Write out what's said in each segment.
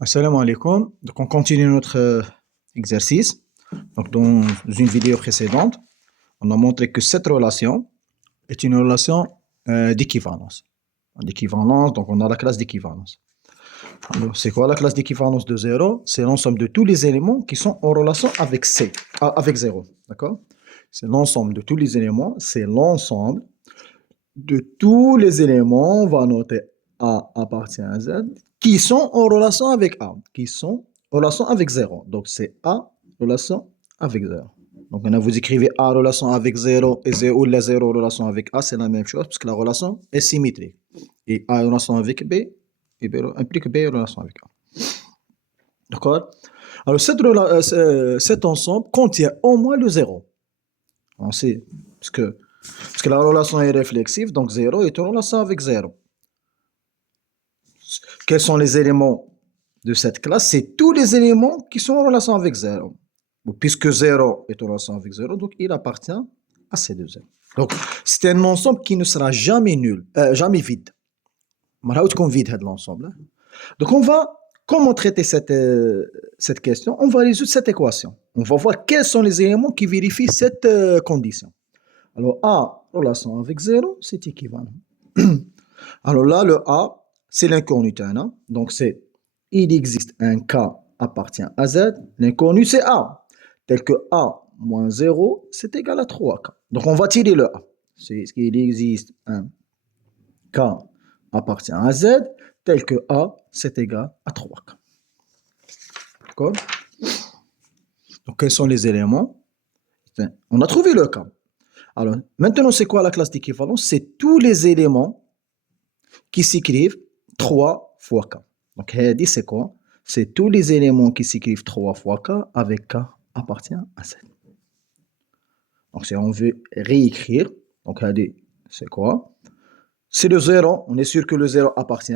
Assalamu alaikum. Donc, on continue notre exercice. Donc, dans une vidéo précédente, on a montré que cette relation est une relation d'équivalence. D'équivalence, donc on a la classe d'équivalence. Alors, c'est quoi la classe d'équivalence de 0? C'est l'ensemble de tous les éléments qui sont en relation avec C, avec 0. D'accord? C'est l'ensemble de tous les éléments, c'est l'ensemble de tous les éléments, on va noter A appartient à Z, qui sont en relation avec A, qui sont en relation avec 0. Donc c'est A relation avec 0. Donc maintenant vous écrivez A relation avec 0 et 0 ou la 0 relation avec A, c'est la même chose parce que la relation est symétrique. Et A relation avec B, et B implique B relation avec A. D'accord? Alors cet ensemble contient au moins le 0. On sait, parce que la relation est réflexive, donc 0 est en relation avec 0. Quels sont les éléments de cette classe? C'est tous les éléments qui sont en relation avec 0. Puisque 0 est en relation avec 0, donc il appartient à ces deux 0. Donc, c'est un ensemble qui ne sera jamais nul, jamais vide. Vide l'ensemble. Donc, comment traiter cette question? On va résoudre cette équation. On va voir quels sont les éléments qui vérifient cette condition. Alors, A, relation avec 0, c'est équivalent. Alors là, le A, c'est l'inconnu. Donc, il existe un K appartient à Z. L'inconnu, c'est A. Tel que A moins 0, c'est égal à 3K. Donc, on va tirer le A. C'est ce qu'il existe un K appartient à Z, tel que A, c'est égal à 3K. D'accord? Donc, quels sont les éléments? On a trouvé le K. Alors, maintenant, c'est quoi la classe d'équivalence? C'est tous les éléments qui s'écrivent 3 fois K. Donc, c'est quoi? C'est tous les éléments qui s'écrivent 3 fois K avec K appartient à Z. Donc, si on veut réécrire, donc, c'est quoi? C'est le 0, on est sûr que le 0 appartient.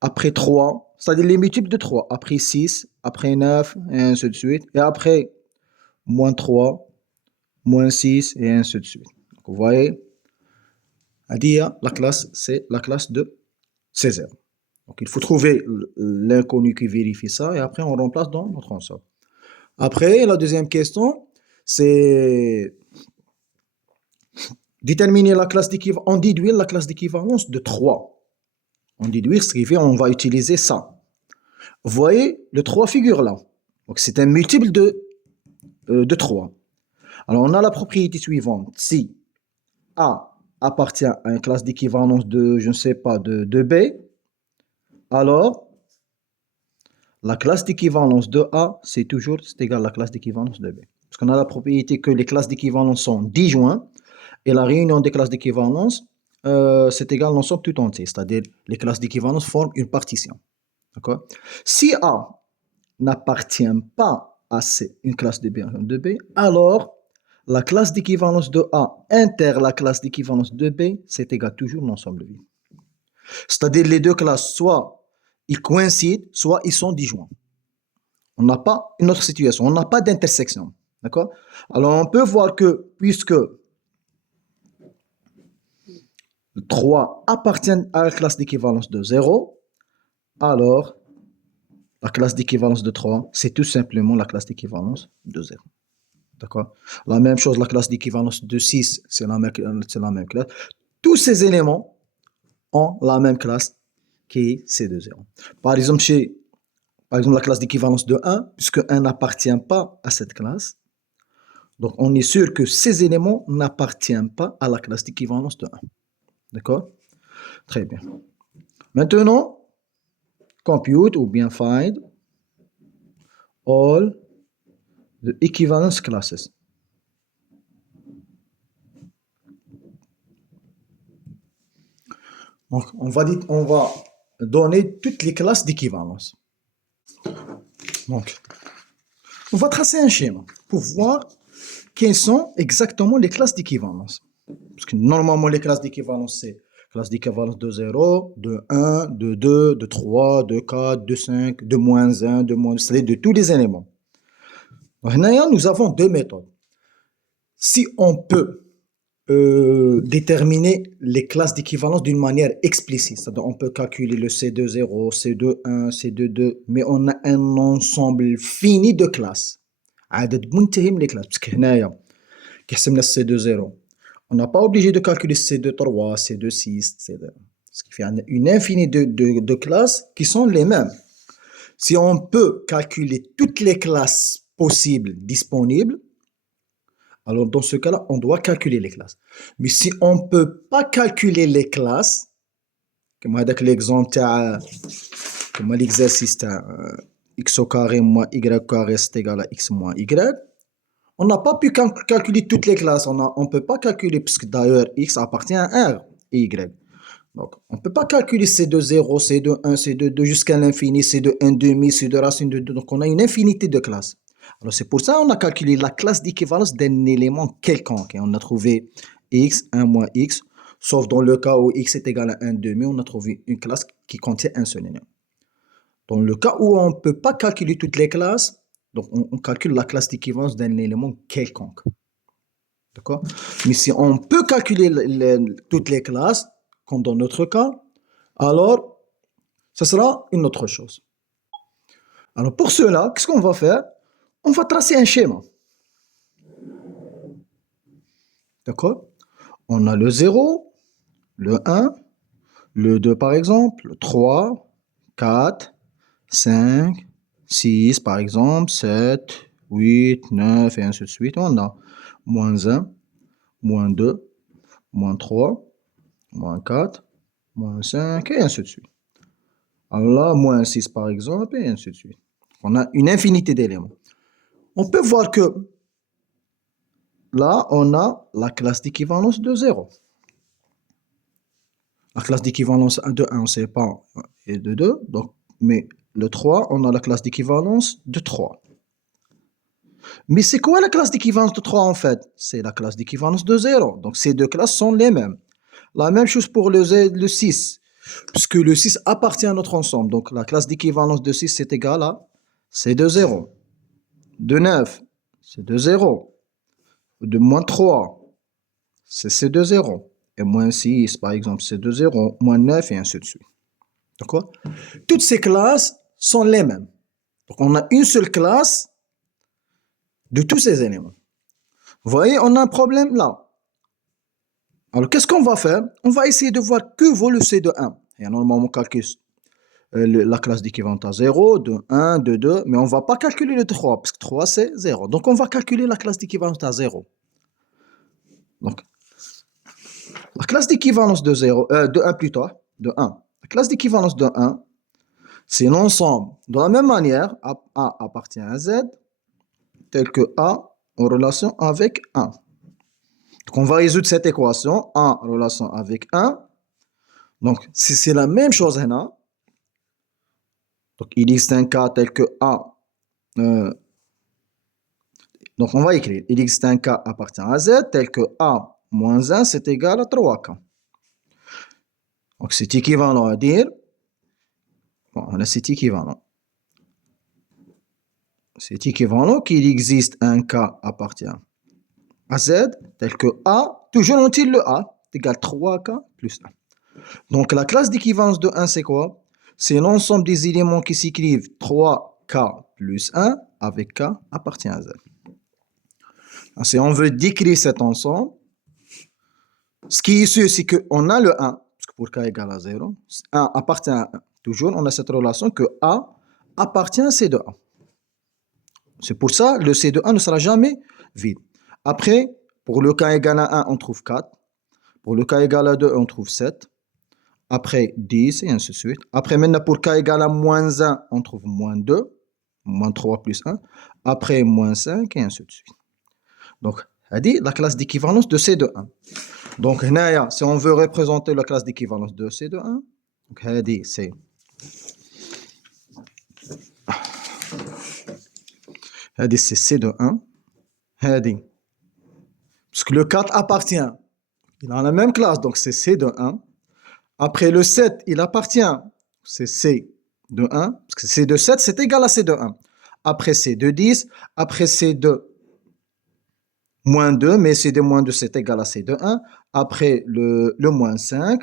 Après 3, c'est-à-dire les multiples de 3. Après 6, après 9, et ainsi de suite. Et après, moins 3, moins 6, et ainsi de suite. Donc, vous voyez, la classe, c'est la classe de C0. Donc, il faut trouver l'inconnu qui vérifie ça, et après, on remplace dans notre ensemble. Après, la deuxième question, c'est déterminer la classe d'équivalence, on déduire la classe d'équivalence de 3. On déduire ce qui fait, on va utiliser ça. Vous voyez, le 3 figure là. Donc, c'est un multiple de 3. Alors, on a la propriété suivante. Si A appartient à une classe d'équivalence de, je ne sais pas, de B, alors la classe d'équivalence de A, c'est égal à la classe d'équivalence de B. Parce qu'on a la propriété que les classes d'équivalence sont disjointes, et la réunion des classes d'équivalence, c'est égal à l'ensemble tout entier. C'est-à-dire, les classes d'équivalence forment une partition. D'accord? Si A n'appartient pas à une classe de B, alors la classe d'équivalence de A inter la classe d'équivalence de B, c'est égal toujours l'ensemble vide. C'est-à-dire les deux classes, soit ils coïncident, soit ils sont disjoints. On n'a pas une autre situation, on n'a pas d'intersection. D'accord? Alors on peut voir que puisque 3 appartient à la classe d'équivalence de 0, alors la classe d'équivalence de 3, c'est tout simplement la classe d'équivalence de 0. D'accord? La même chose, la classe d'équivalence de 6, c'est la même classe. Tous ces éléments ont la même classe qui est C2, 0. Par exemple, la classe d'équivalence de 1, puisque 1 n'appartient pas à cette classe, donc on est sûr que ces éléments n'appartiennent pas à la classe d'équivalence de 1. D'accord? Très bien. Maintenant, compute ou bien find all the equivalence classes. Donc, on va donner toutes les classes d'équivalence. Donc, on va tracer un schéma pour voir quelles sont exactement les classes d'équivalence. Parce que normalement, les classes d'équivalence, c'est classe d'équivalence de 0, de 1, de 2, de 3, de 4, de 5, de moins 1, de moins 2, c'est-à-dire de tous les éléments. Donc, nous avons deux méthodes. Si on peut déterminer les classes d'équivalence d'une manière explicite. C'est-à-dire on peut calculer le C2.0, C2.1, C2.2, mais on a un ensemble fini de classes. عدد منتهي من les classes. Parce que هنايا كي حسبنا C2.0, on n'a pas obligé de calculer C2.3, C2.6, C2. Ce qui fait une infinie de classes qui sont les mêmes. Si on peut calculer toutes les classes possibles disponibles, alors dans ce cas-là, on doit calculer les classes. Mais si on ne peut pas calculer les classes, comme avec l'exemple, comme l'exercice x au carré moins y au carré c'est égal à x moins y, on n'a pas pu calculer toutes les classes. On ne peut pas calculer, puisque d'ailleurs x appartient à R et y. Donc, on ne peut pas calculer C2.0, C2.1, C2.2 jusqu'à l'infini, C2.1 demi, C2 racine de 2. Donc, on a une infinité de classes. Alors, c'est pour ça qu'on a calculé la classe d'équivalence d'un élément quelconque. Et on a trouvé x, 1 moins x, sauf dans le cas où x est égal à 1 demi, on a trouvé une classe qui contient un seul élément. Dans le cas où on ne peut pas calculer toutes les classes, donc on calcule la classe d'équivalence d'un élément quelconque. D'accord? Mais si on peut calculer toutes les classes, comme dans notre cas, alors ce sera une autre chose. Alors pour cela, qu'est-ce qu'on va faire? On va tracer un schéma. D'accord? On a le 0, le 1, le 2 par exemple, le 3, 4, 5, 6 par exemple, 7, 8, 9 et ainsi de suite. On a moins 1, moins 2, moins 3, moins 4, moins 5 et ainsi de suite. Alors là, moins 6 par exemple et ainsi de suite. On a une infinité d'éléments. On peut voir que là, on a la classe d'équivalence de 0. La classe d'équivalence de 1, on ne sait pas, et de 2. Donc, mais le 3, on a la classe d'équivalence de 3. Mais c'est quoi la classe d'équivalence de 3 en fait? C'est la classe d'équivalence de 0. Donc, ces deux classes sont les mêmes. La même chose pour le 6, puisque le 6 appartient à notre ensemble. Donc, la classe d'équivalence de 6, c'est égal à C de 0. De 9, c'est de 0. De moins 3, c'est C de 0. Et moins 6, par exemple, c'est de 0. Moins 9, et ainsi de suite. D'accord? Toutes ces classes sont les mêmes. Donc, on a une seule classe de tous ces éléments. Vous voyez, on a un problème là. Alors, qu'est-ce qu'on va faire? On va essayer de voir que vaut le C de 1. Et normalement, on calcule la classe d'équivalence à 0, de 1, de 2, mais on ne va pas calculer le 3, parce que 3, c'est 0. Donc, on va calculer la classe d'équivalence à 0. Donc, la classe d'équivalence de 0, de 1 plutôt, de 1. La classe d'équivalence de 1, c'est l'ensemble. De la même manière, A appartient à Z, tel que A en relation avec 1. Donc, on va résoudre cette équation, A en relation avec 1. Donc, si c'est la même chose, donc, il existe un cas tel que A. Donc, on va écrire, il existe un cas appartient à Z, tel que A moins 1, c'est égal à 3K. Donc, c'est équivalent à dire, bon, on a cet équivalent. C'est équivalent qu'il existe un cas appartient à Z, tel que A, toujours ont-ils le A, égale 3K plus 1. Donc, la classe d'équivalence de 1, c'est quoi? C'est l'ensemble des éléments qui s'écrivent 3K plus 1 avec K appartient à Z. Si on veut décrire cet ensemble, ce qui est sûr, c'est qu'on a le 1, parce que pour K égale à 0, 1 appartient à 1. Toujours, on a cette relation que A appartient à C de 1. C'est pour ça que le C de 1 ne sera jamais vide. Après, pour le K égale à 1, on trouve 4. Pour le K égale à 2, on trouve 7. Après, 10 et ainsi de suite. Après, maintenant, pour K égale à moins 1, on trouve moins 2. Moins 3 plus 1. Après, moins 5 et ainsi de suite. Donc, c'est la classe d'équivalence de C de 1. Donc, si on veut représenter la classe d'équivalence de C de 1, c'est c'est C de 1. Parce que le 4 appartient. Il a la même classe, donc c'est C de 1. Après le 7, il appartient. C'est C de 1. Parce que C de 7, c'est égal à C de 1. Après C de 10. Après C de moins 2, mais C de moins 2, c'est égal à C de 1. Après le moins 5,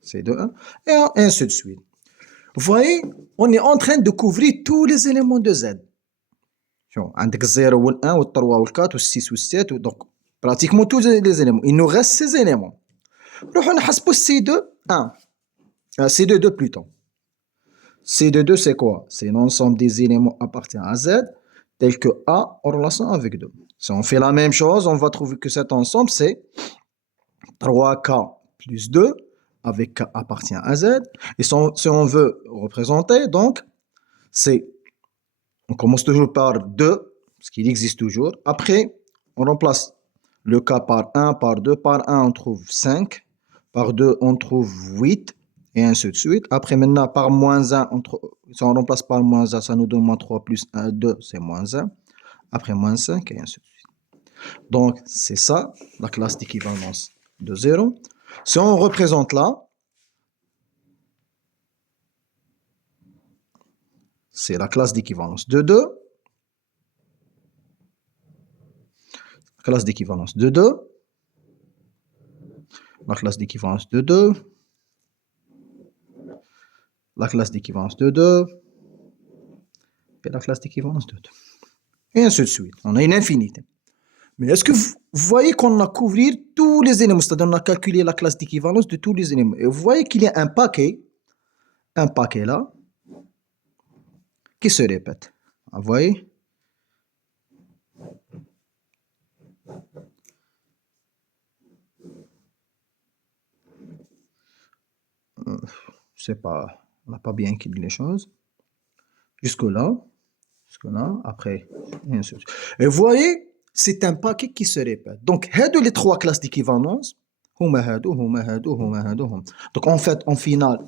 C de 1, et ainsi de suite. Vous voyez, on est en train de couvrir tous les éléments de Z. عندك 0 ou 1 ou 3 ou 4 ou 6 ou 7, donc pratiquement tous les éléments. Il nous reste ces éléments. نروحوا نحسبوا C2 1. C2 2 plutôt. C2 2 c'est quoi? C'est l'ensemble des éléments appartenant à Z tel que A en relation avec 2. Si on fait la même chose, on va trouver que cet ensemble c'est 3K plus 2 avec K appartient à Z. Et si on veut représenter, donc c'est, on commence toujours par 2, parce qu'il existe toujours. Après, on remplace le K par 1, par 2, par 1 on trouve 5, par 2 on trouve 8, et ainsi de suite. Après maintenant, par moins 1, si on remplace par moins 1, ça nous donne moins 3 plus 1, 2, c'est moins 1. Après moins 5, et ainsi de suite. Donc, c'est ça, la classe d'équivalence de 0. Si on représente là, c'est la classe d'équivalence de 2. Classe d'équivalence de 2. La classe d'équivalence de 2. La classe d'équivalence de 2. Et la classe d'équivalence de 2. Et ainsi de suite. On a une infinité. Mais est-ce que vous voyez qu'on a couvert tous les éléments, c'est-à-dire on a calculé la classe d'équivalence de tous les éléments. Et vous voyez qu'il y a un paquet là, qui se répète. Vous voyez? Je sais pas, on n'a pas bien écrit les choses. Jusque-là, après, et ainsi de suite. Et vous voyez, c'est un paquet qui se répète. Donc, les trois classes d'équivalence. Donc, en fait, en finale,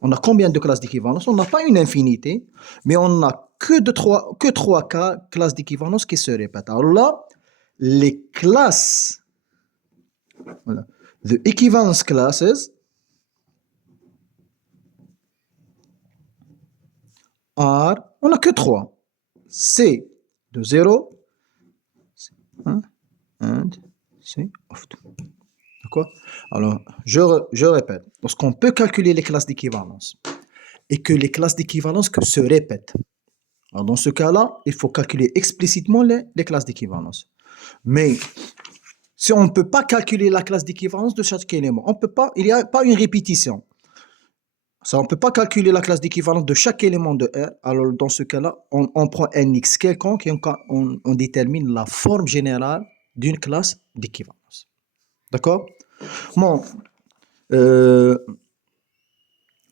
on a combien de classes d'équivalence? On n'a pas une infinité, mais on n'a que trois classes d'équivalence qui se répètent. Alors là, les classes, voilà, the equivalence classes are, on n'a que 3. C de 0, C1, and C of 2. D'accord? Alors, je répète, lorsqu'on peut calculer les classes d'équivalence et que les classes d'équivalence se répètent, alors dans ce cas-là, il faut calculer explicitement les classes d'équivalence. Mais si on ne peut pas calculer la classe d'équivalence de chaque élément, on peut pas, il n'y a pas une répétition. Ça, on ne peut pas calculer la classe d'équivalence de chaque élément de R. Alors, dans ce cas-là, on prend un X quelconque et on détermine la forme générale d'une classe d'équivalence. D'accord? Bon.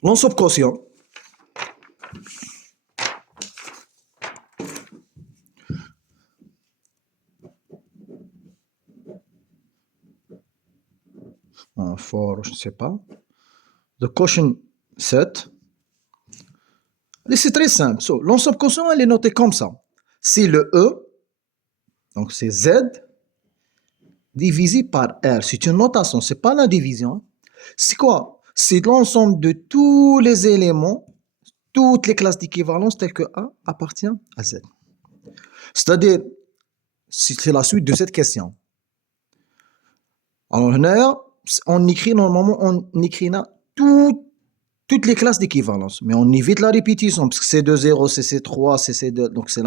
L'ensemble quotient. For, je ne sais pas. The quotient set. C'est très simple. So, l'ensemble quotient, elle est notée comme ça. C'est le E, donc c'est Z, divisé par R. C'est une notation, c'est pas la division. C'est quoi? C'est l'ensemble de tous les éléments, toutes les classes d'équivalence telles que A appartient à Z. C'est-à-dire, c'est la suite de cette question. Alors là, on écrit normalement, on écrit là toutes les classes d'équivalence, mais on évite la répétition, parce que c'est 2, 0, c'est C3, c'est C2, donc c'est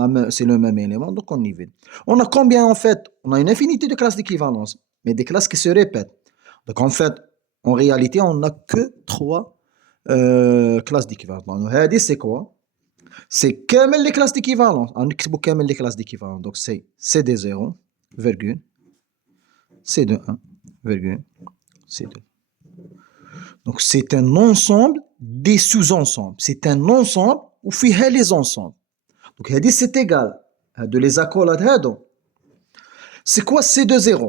le même élément, donc on évite. On a combien en fait? On a une infinité de classes d'équivalence, mais des classes qui se répètent. Donc en fait, en réalité, on n'a que 3 classes d'équivalence. Donc, c'est quoi? C'est كامل les classes d'équivalence. On écrit كامل les classes d'équivalence. Donc c'est CD0, virgule, CD1, virgule, CD2. Donc c'est un ensemble des sous-ensembles. C'est un ensemble où فيها les ensembles. Donc هذه c'est égal de les accolades هادو. C'est quoi C de 0?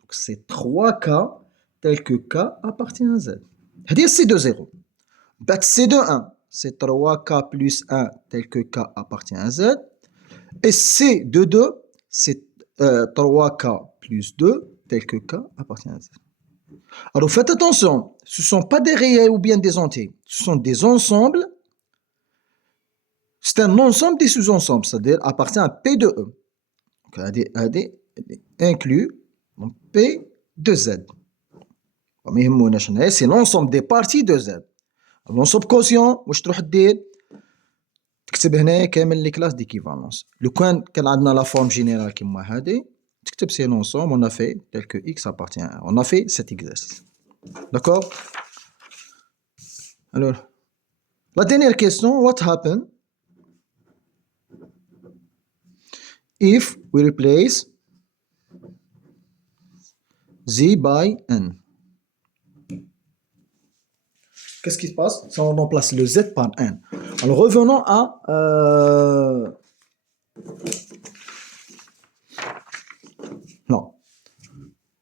Donc c'est 3K tel que K appartient à Z. هذه C de 0. But C de 1, c'est 3K plus 1 tel que K appartient à Z. Et C de 2, c'est 3K plus 2 tel que K appartient à Z. Alors faites attention, ce ne sont pas des réels ou bien des entiers, ce sont des ensembles. C'est un ensemble des sous-ensembles, c'est-à-dire appartient à P de E. Donc, inclut donc P de Z. C'est l'ensemble des parties de Z. l'ensemble quotient واش تروح دير تكتب هنايا كامل لي كلاس ديكيفالونس. لو كان عندنا لا فورم جينيرال كيما هادي تكتب سي l'ensemble on a fait tel que x appartient à 1. On a fait cet exercice. D'accord? Alors, la dernière question, what happen if we replace z by n? Qu'est-ce qui se passe si on remplace le z par n? Alors revenons à non.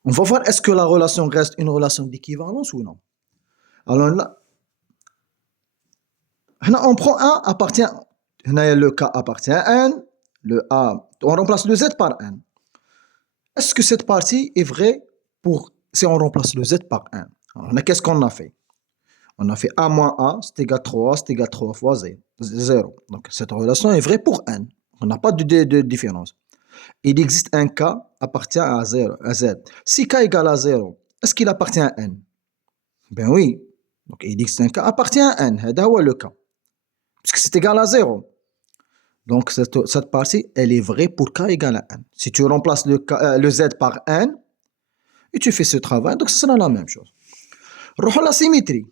On va voir est-ce que la relation reste une relation d'équivalence ou non. Alors là, on prend 1 appartient, le K appartient à n, le A, on remplace le Z par n. Est-ce que cette partie est vraie pour si on remplace le Z par 1? Alors, qu'est-ce qu'on a fait? On a fait A moins A, c'est égal à 3, c'est égal à 3 fois 0. Donc cette relation est vraie pour n. On n'a pas de différence. Il existe un K appartient à 0, à Z. Si K égale à 0, est-ce qu'il appartient à n? Ben oui. Donc il existe un K appartient à n. C'est le cas. Puisque c'est égal à 0. Donc cette partie, elle est vraie pour K égale à n. Si tu remplaces le Z par n, et tu fais ce travail, donc ce sera la même chose. Rejoins la symétrie.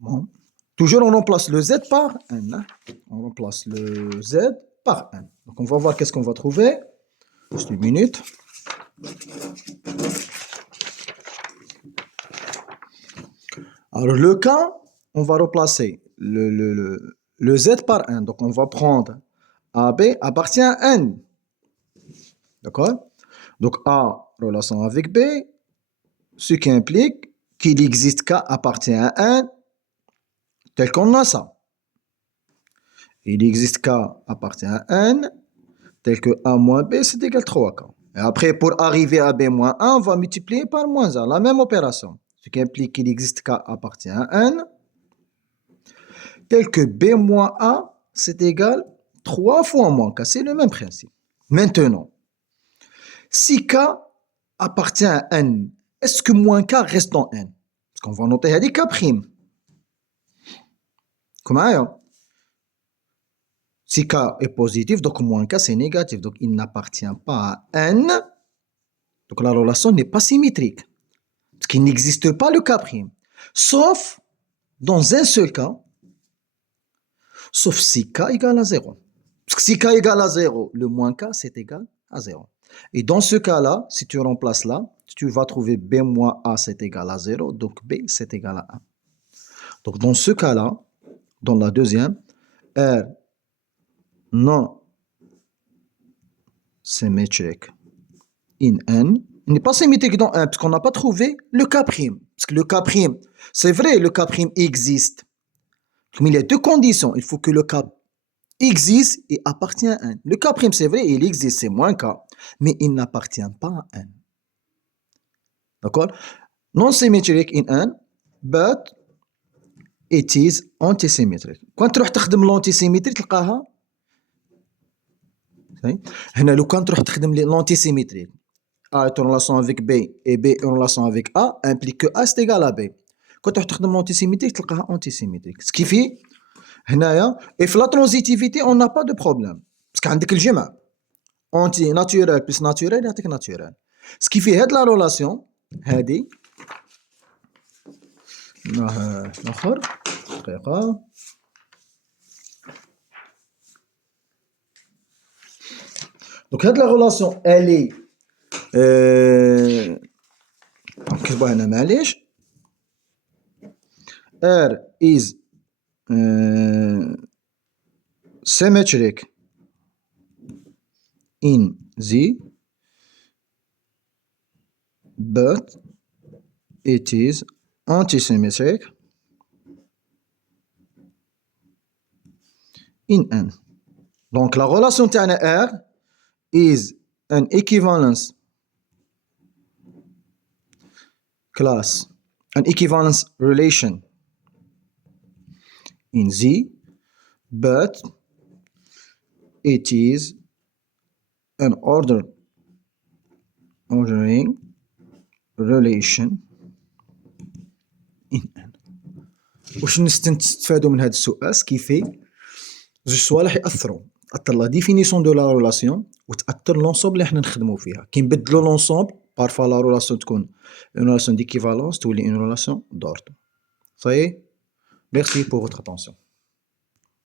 Bon. Toujours on remplace le Z par n. Hein. On remplace le Z par n. Donc on va voir qu'est-ce qu'on va trouver. Juste une minute. Alors le cas, on va remplacer le Z par n. Donc on va prendre AB appartient à n. D'accord? Donc A relation avec B, ce qui implique qu'il existe K appartient à n, tel qu'on a ça. Il existe K appartient à n, tel que A moins B, c'est égal à 3K. Et après, pour arriver à B moins 1, on va multiplier par moins 1, la même opération. Ce qui implique qu'il existe K appartient à n, tel que B moins A, c'est égal à 3 fois moins K. C'est le même principe. Maintenant, si K appartient à n, est-ce que moins K reste en n? Parce qu'on va noter il y a K prime. Comment? Si K est positif, donc moins K c'est négatif. Donc il n'appartient pas à n. Donc la relation n'est pas symétrique. Parce qu'il n'existe pas le K prime. Sauf dans un seul cas. Sauf si K égale à 0. Parce que si K égale à 0, le moins K c'est égal à 0. Et dans ce cas-là, si tu remplaces là, tu vas trouver B moins A c'est égal à 0. Donc B c'est égal à 1. Donc dans ce cas-là, dans la deuxième, R non symétrique in n, il n'est pas symétrique dans 1 parce qu'on n'a pas trouvé le K'. Parce que le K', c'est vrai, le K' existe. Mais il y a deux conditions. Il faut que le K existe et appartient à n. Le K', c'est vrai, il existe, c'est moins K. Mais il n'appartient pas à n. D'accord? Non symétrique in n, but it is antisymmetric. Quand tu تخدم l'antisymétrie تلقاها هنا لو كان تروح تخدم l'antisymétrie A est en relation avec B et B est en relation avec A implique que A c'est égal à B. Quand tu تخدم l'antisymétrique تلقاها antisymétrique. Ce qui fait هنايا et في la transitivité on n'a pas de problème parce qu'عندك الجمع anti naturel plus naturel يعطيك naturel. Ce qui fait هاد la relation هادي ناخر دقيقة. Donc هاد la relation elle est نكتبوها هنا معليش. R is symmetric in Z, but it is antisymmetric in N. Donc la relation تاعنا R is an equivalence class, an equivalence relation in Z, but it is an ordering relation in N. واش نستفادوا من هذا السؤال كيفي زوج صوالح ياثروا تاثر لا ديفينيسيون دو لا ريلاسيون وتاثر لونسومبل اللي حنا نخدموا فيها كي نبدلوا لونسومبل بارفا لا ريلاسيون تكون اون ريلاسيون ديكيفالونس تولي اون ريلاسيون دوردر. صايي ميرسي بور فوتر اتونسيون.